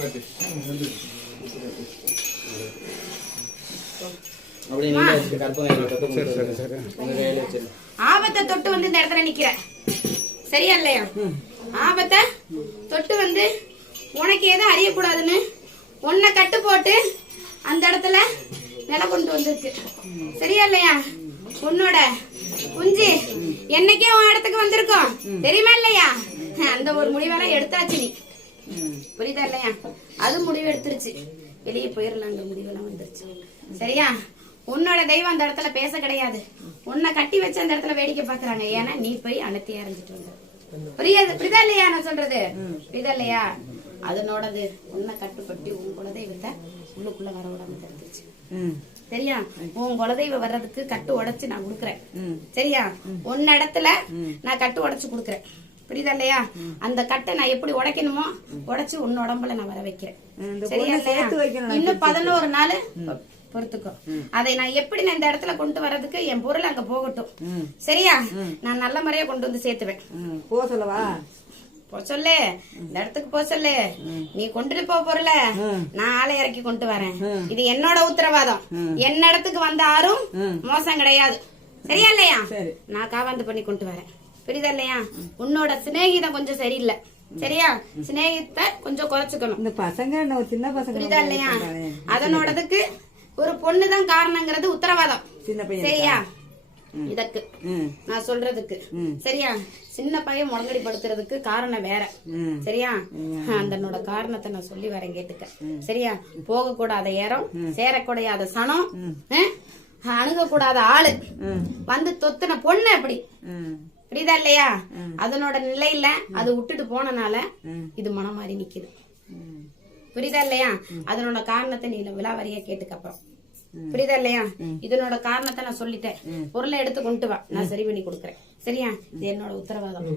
ஆபத்தை தொட்டு வந்து இந்த இடத்துல நிக்கிற சரியா இல்லையா? ஆபத்தை தொட்டு வந்து உனக்கு எதுவும் அறியக்கூடாதுன்னு உன்னை கட்டு போட்டு அந்த இடத்துல நில கொண்டு வந்திருக்கு சரியா இல்லையா? உன்னோட குஞ்சு என்னைக்கே உன் இடத்துக்கு வந்திருக்கோம் தெரியுமா இல்லையா? அந்த ஒரு முடிவெல்லாம் எடுத்தாச்சு நீ, புரியுதா இல்லையா? அது முடிவு எடுத்துருச்சு, வெளியே போயிடலான்ற முடிவெல்லாம் வந்துருச்சு சரியா? உன்னோட தெய்வம் அந்த இடத்துல பேச கிடையாது, உன்னை கட்டி வச்சு அந்த இடத்துல வேடிக்கை பாக்குறாங்க. ஏன்னா நீ போய் அனைத்தி அரைஞ்சிட்டு வந்த, புரியுதா இல்லையா? நான் சொல்றது புரியுதா இல்லையா? அதனோடது உன்னை கட்டுப்பட்டு உன் குலதெய்வத்தை உள்ளுக்குள்ள வர விடாம தடுத்துருச்சு சரியா? உன் குலதெய்வம் வர்றதுக்கு கட்டு உடைச்சு நான் குடுக்கறேன் சரியா? உன்ன இடத்துல நான் கட்டு உடைச்சு குடுக்கறேன், புரியுதா இல்லையா? அந்த கட்டை நான் எப்படி உடைக்கணுமோ உடைச்சு உன் உடம்புல நான் வர வைக்கிறேன் சரியா இல்லையா? இன்னும் 11 நாள் பொறுத்துக்கோ. அதை நான் எப்படி நான் இந்த இடத்துல கொண்டு வர்றதுக்கு என் பொருள் அங்க போகட்டும் சரியா? நான் நல்ல முறையா கொண்டு வந்து சேர்த்துவேன். போ சொல்லவா? போ சொல்லு, இந்த இடத்துக்கு போ சொல்லு. நீ கொண்டுட்டு போ பொருள, நான் ஆளை இறக்கி கொண்டு வரேன். இது என்னோட உத்தரவாதம். என்ன இடத்துக்கு வந்த யாரும் மோசம் கிடையாது சரியா இல்லையா? நான் காவாந்து பண்ணி கொண்டு வரேன், புரியுதா இல்லையா? உன்னோட சிநேகிதம் கொஞ்சம் சரியில்லை சரியா? சிநேகித்தை கொஞ்சம் குறைச்சுக்கணும். இந்த பசங்க சின்ன பசங்க, புரியுதா இல்லையா? அதனோடதுக்கு ஒரு பொண்ணுதான் காரணங்கிறது உத்தரவாதம் சின்ன பையன் சரியா? இதற்கு நான் சொல்றதுக்கு சரியா? சின்ன பையன் முழங்கடி படுத்துறதுக்கு காரணம் வேற சரியா? அந்த காரணத்தை நான் சொல்லி வரேன் கேட்டுக்க சரியா? போக கூடாத இடம், சேரக்கூடாத சனம், அணுக கூடாத ஆளு வந்து தொத்துன பொண்ணு அப்படி, புரியுதா இல்லையா? அதனோட நிலையில அது விட்டுட்டு போனனால இது மனம் மாறி நிக்குது, புரியுதா இல்லையா? அதனோட காரணத்தை நீ விலாவரியா கேட்டுக்க அப்புறம், புரியுதா இல்லையா? இதனோட காரணத்தை நான் சொல்லிட்டேன். பொருளை எடுத்து கொண்டு வா, நான் சரி பண்ணி கொடுக்கறேன் சரியா? இது என்னோட உத்தரவாதம்.